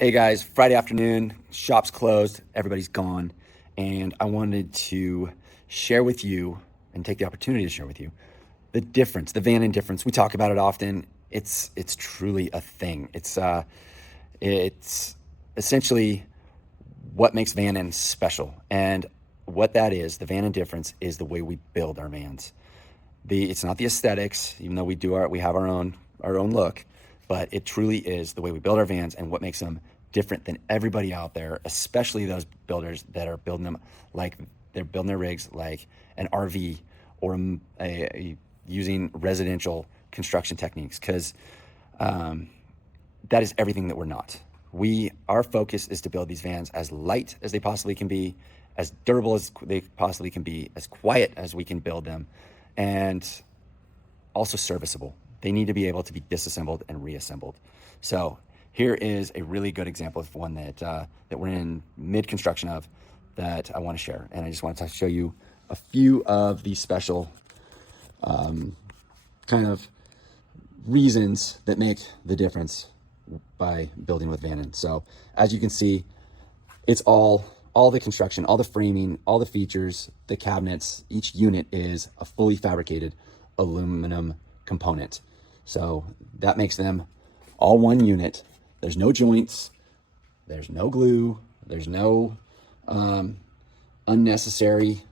Hey guys, Friday afternoon, shop's closed, everybody's gone, and I wanted to share with you and take the opportunity to share with you the difference, the VANNON difference. We talk about it often. It's truly a thing. It's essentially what makes VANNON special, and what that is, the VANNON difference, is the way we build our vans. It's not the aesthetics, even though we have our own look, but it truly is the way we build our vans and what makes them different than everybody out there, especially those builders that are building them like they're building their rigs like an RV or using residential construction techniques, because that is everything that we're not. Our focus is to build these vans as light as they possibly can be, as durable as they possibly can be, as quiet as we can build them, and also serviceable. They need to be able to be disassembled and reassembled. So here is a really good example of one that we're in mid-construction of that I want to share. And I just want to show you a few of the special kind of reasons that make the difference by building with VANNON. So as you can see, it's all the construction, all the framing, all the features, the cabinets. Each unit is a fully fabricated aluminum component. So that makes them all one unit. There's no joints, there's no glue, there's no unnecessary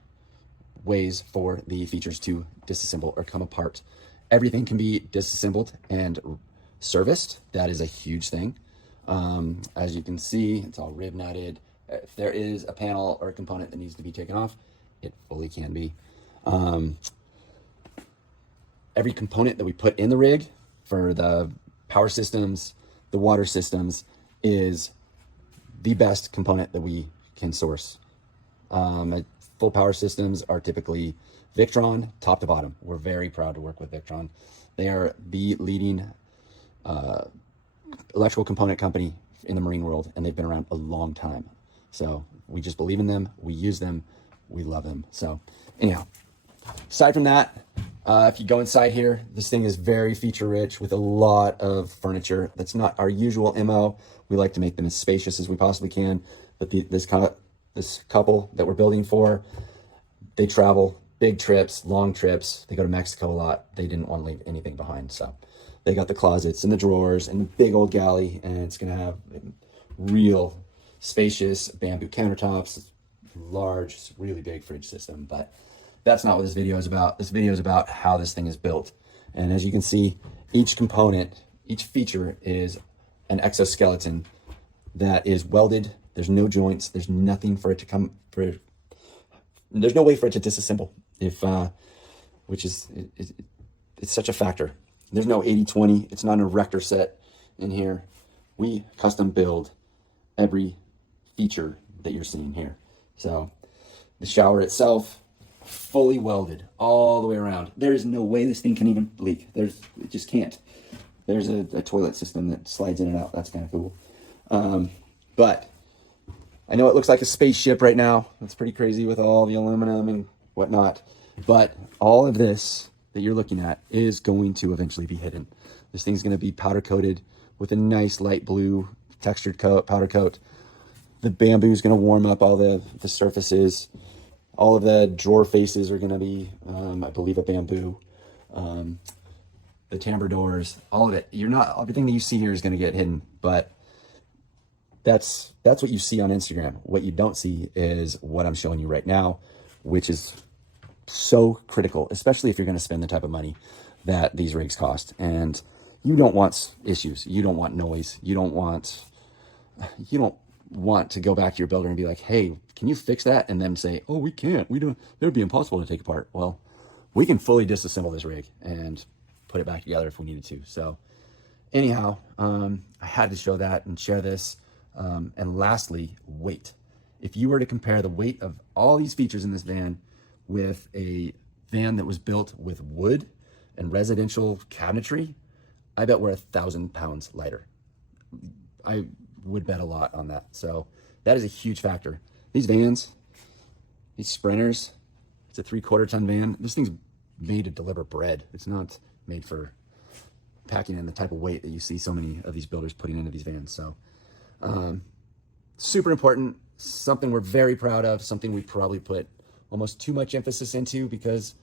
ways for the features to disassemble or come apart. Everything can be disassembled and serviced. That is a huge thing. As you can see, it's all rib knotted. If there is a panel or a component that needs to be taken off, it fully can be. Every component that we put in the rig for the power systems, the water systems, is the best component that we can source. Full power systems are typically Victron, top to bottom. We're very proud to work with Victron. They are the leading electrical component company in the marine world, and they've been around a long time. So we just believe in them, we use them, we love them. So anyhow, aside from that, if you go inside here, this thing is very feature rich with a lot of furniture. That's not our usual MO. We like to make them as spacious as we possibly can. But this couple that we're building for, they travel big trips, long trips. They go to Mexico a lot. They didn't want to leave anything behind. So they got the closets and the drawers and the big old galley, and it's going to have real spacious bamboo countertops, large, really big fridge system. But that's not what this video is about. This video is about how this thing is built. And as you can see, each component, each feature is an exoskeleton that is welded. There's no joints. There's nothing for it to there's no way for it to disassemble, it's such a factor. There's no 80-20. It's not an erector set in here. We custom build every feature that you're seeing here. So the shower itself, fully welded all the way around. There's no way this thing can even leak. It just can't. There's a toilet system that slides in and out. That's kind of cool. But I know it looks like a spaceship right now. That's pretty crazy with all the aluminum and whatnot. But all of this that you're looking at is going to eventually be hidden. This thing's going to be powder coated with a nice light blue textured powder coat. The bamboo is going to warm up all the surfaces. All of the drawer faces are going to be, I believe, a bamboo. The tambour doors, all of it. Everything that you see here is going to get hidden, but that's what you see on Instagram. What you don't see is what I'm showing you right now, which is so critical, especially if you're going to spend the type of money that these rigs cost. And you don't want issues. You don't want noise. You don't want to go back to your builder and be like, hey, can you fix that? And then say, oh, we can't. It would be impossible to take apart. Well, we can fully disassemble this rig and put it back together if we needed to. So anyhow, I had to show that and share this. And lastly, weight. If you were to compare the weight of all these features in this van with a van that was built with wood and residential cabinetry, I bet we're 1,000 pounds lighter. I would bet a lot on that. So that is a huge factor. These vans, these Sprinters, it's a 3/4 ton van. This thing's made to deliver bread. It's not made for packing in the type of weight that you see so many of these builders putting into these vans. So Super important, something we're very proud of, something we probably put almost too much emphasis into because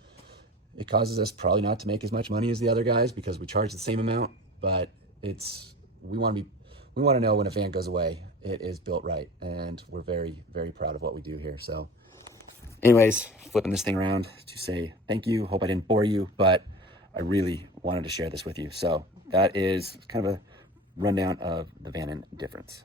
it causes us probably not to make as much money as the other guys because we charge the same amount, but we want to know when a van goes away, it is built right. And we're very, very proud of what we do here. So anyways, flipping this thing around to say thank you. Hope I didn't bore you, but I really wanted to share this with you. So that is kind of a rundown of the VANNON Difference.